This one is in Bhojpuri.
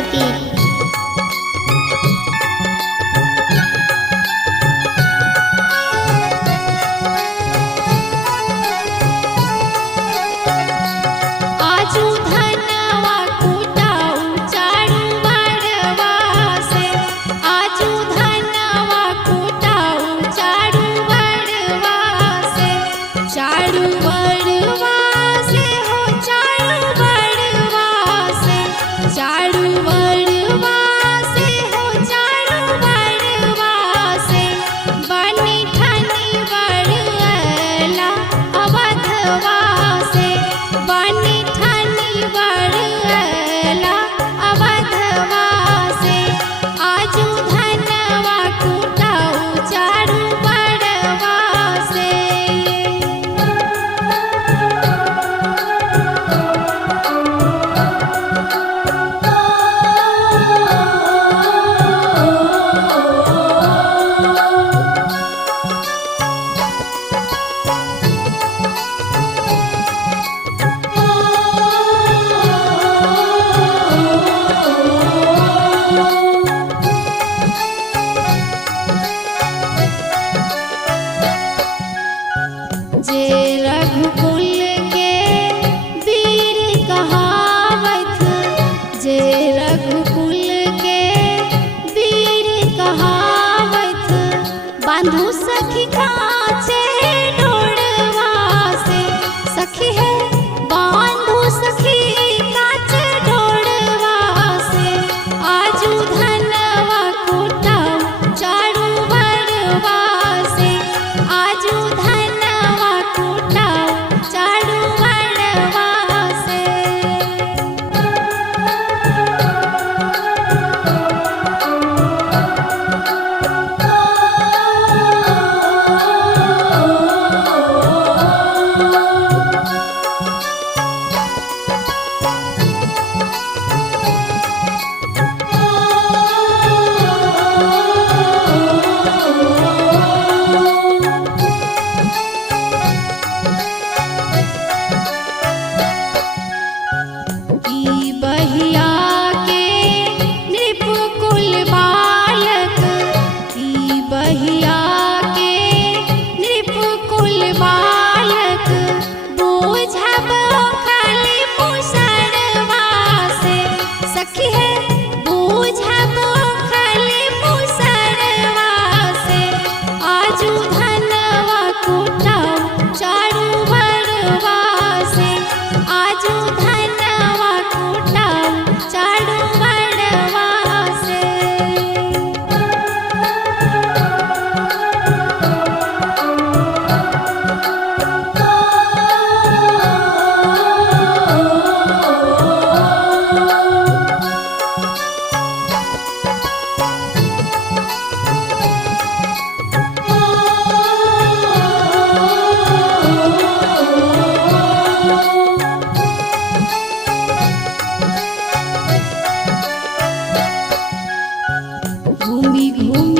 प्रस्तुति। आजू धनवा कुटाऊ चारू बड़वा से, आजू धनवा कुटाऊ चारू बड़वा से, चारू बड़वा से हो चारू बड़वा से, चारू बड़वा से हो चारू बड़वा से, बनी ठनी बड़ला अवधवा से, बनी ठनी बड़ला अवधवा से, आजू धनवा कुटाऊ चारू बड़वा से। जे रघुकुल के वीर कहावत, जे रघुकुल के वीर कहावत, बांधु सखी कांचे डोरवा से, सखी है बांधु सखी कांचे डोरवा से, आजू धनवा कुटाऊ चारू बड़वा से, आजू धनवा कुटाऊ चारू बड़वा से। ई बहिया के नृपकुल बालक, ई बहिया के नृपकुल बालक, बूझब खाली मुसरवा से, सखी है बूझब खाली मुसरवा से, आजू धनवा कुटाऊ चारू बड़वा से, आजू धनवा कुटाऊ चारू बड़वा से। घूमी घूमी